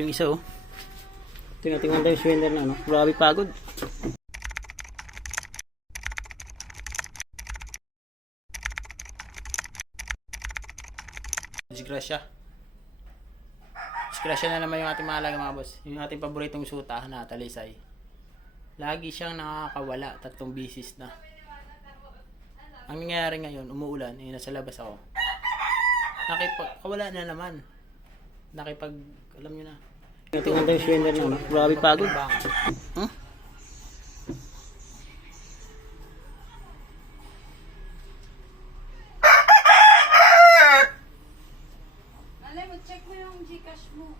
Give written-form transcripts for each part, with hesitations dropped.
Ito yung isa oh. Tingnan tayo yung swender na ano. Grabe pagod. Disgrasya. Disgrasya na naman yung ating mahalaga mga boss. Yung ating paboritong suta na talisay. Lagi siyang nakakawala. 3 bisis na. Ang nangyayari ngayon, umuulan. Nasa labas ako. Kawala na naman. Alam nyo na. Tingnan tayo yung swender na ano. Grabe pagod. Check mo yung Gcash mo.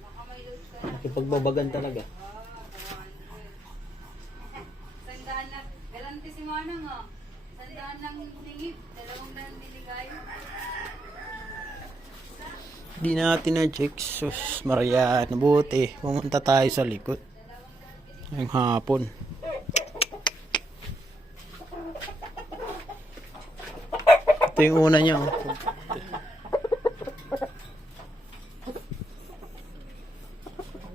Baka may load ka na. Nakipagbabagan talaga. Sandaan na. Galante si Manang oh. Sandaan ng lingip. 200 binigay. Di natin na-check. Sus, Maria, nabuti. Pumunta tayo sa likod. Ngayong hapon. Ito yung una niya oh.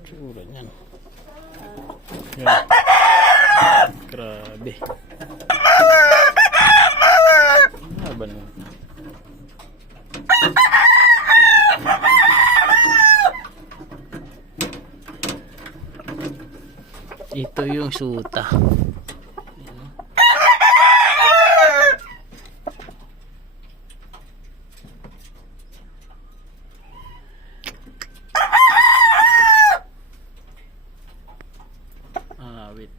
Tsura niyan. Yan. Grabe. Laban mo. Ito yung suta. Wait.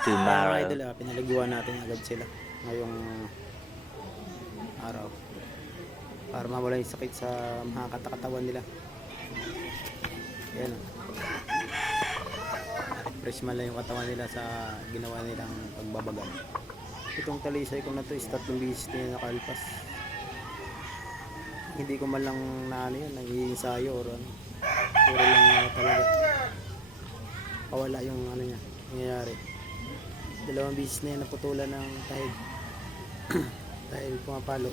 Tomorrow. Idol, pinaliguan natin agad sila ngayong araw para mawala yung sakit sa mga katakatawan nila. Yan. Fresh man lang yung katawan nila sa ginawa nilang pagbabagan. Itong talisay ko na to is 3 bisis na nakalpas. Hindi ko man lang na ano yun, nag-iinsayo or ano. Puro lang talaga. Kawala yung ano niya, nangyayari. 2 bisis na yan naputulan ng tahid. Dahil pumapalo.